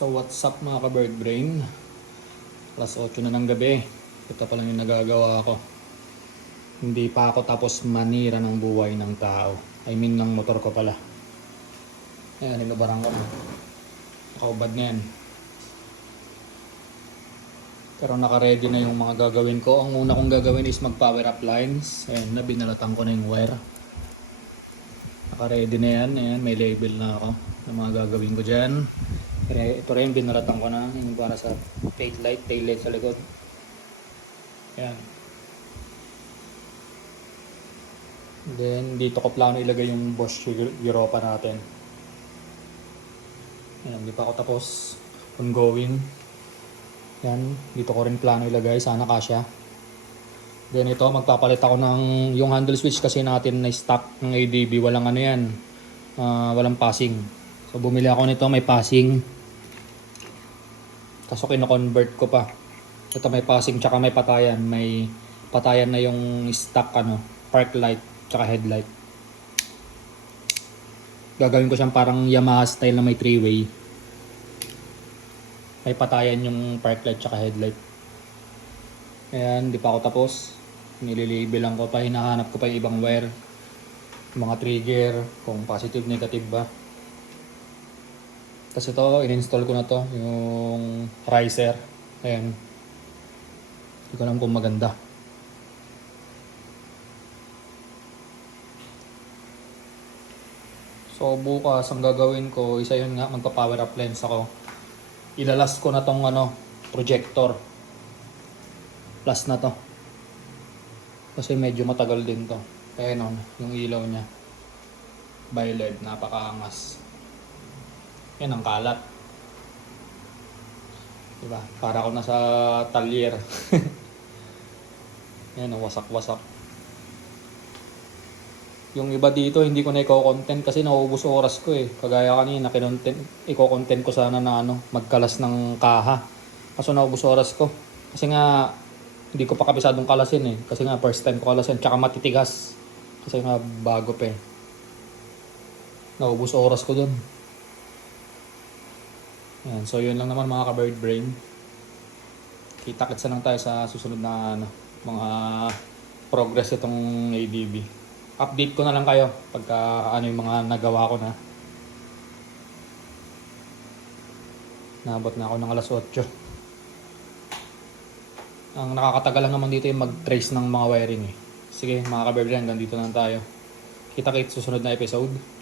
So what's up mga ka-bird brain? Alas 8 na ng gabi. Ito pa lang yung nagagawa ko. Hindi pa ako tapos manira ng buhay ng tao. I mean ng motor ko pala. Ayan, nilubarang ko. Nakaubad na yan. Pero naka-ready na yung mga gagawin ko. Ang una kong gagawin is mag-power up lines. Ayan na, binalatan ko na yung wire. Naka-ready na yan. Ayan, may label na ako ng mga gagawin ko dyan. Ito rin, binalatan ko na yung para sa tail light sa likod. Ayan. Then, dito ko plano ilagay yung Bosch Europa natin. Ayan, di pa ako tapos. Ongoing. Yan, dito ko rin plano ilagay. Sana kasya. Then ito, magpapalit ako ng yung handle switch kasi natin na stock ng ADB. Walang ano yan. Walang passing. So, bumili ako nito. May passing. Kaso kino-convert ko pa. Ito may passing tsaka may patayan. May patayan na yung stock park light tsaka headlight. Gagawin ko siyang parang Yamaha style na may 3-way. May patayan yung park light tsaka headlight. Ayan, di pa ako tapos. Nililabel lang ko pa. Hinahanap ko pa yung ibang wire. Mga trigger, kung positive, negative ba. Tapos ito, in-install ko na to, yung riser. Ayan. Hindi ko alam kung maganda. So bukas, ang gagawin ko, isa yun nga, magpa-power up lens ako. Ilalas ko na tong projector. Plus na to. Kasi medyo matagal din to. Ayan yung ilaw niya. By LED, napakaangas. Yan ang kalat. Diba? Para ako nasa talyer. Yan, wasak-wasak. Yung iba dito, hindi ko na i-content kasi nauubos oras ko eh. Kagaya kanina, i-content ko sana na magkalas ng kaha. Kaso nauubos oras ko. Kasi nga, hindi ko pa kabisadong kalasin eh. Kasi nga, first time ko kalasin. Tsaka matitigas. Kasi nga, bago pa eh. Nauubos oras ko dun. Ayan, so yun lang naman mga ka-bird brain. Kita-kitsa lang tayo sa susunod na mga progress itong ADB. Update ko na lang kayo pagka yung mga nagawa ko na. Naabot na ako ng alas 8. Ang nakakatagal lang naman dito yung mag-trace ng mga wiring eh. Sige mga ka-bird brain, hanggang dito na tayo. Kita-kits susunod na episode.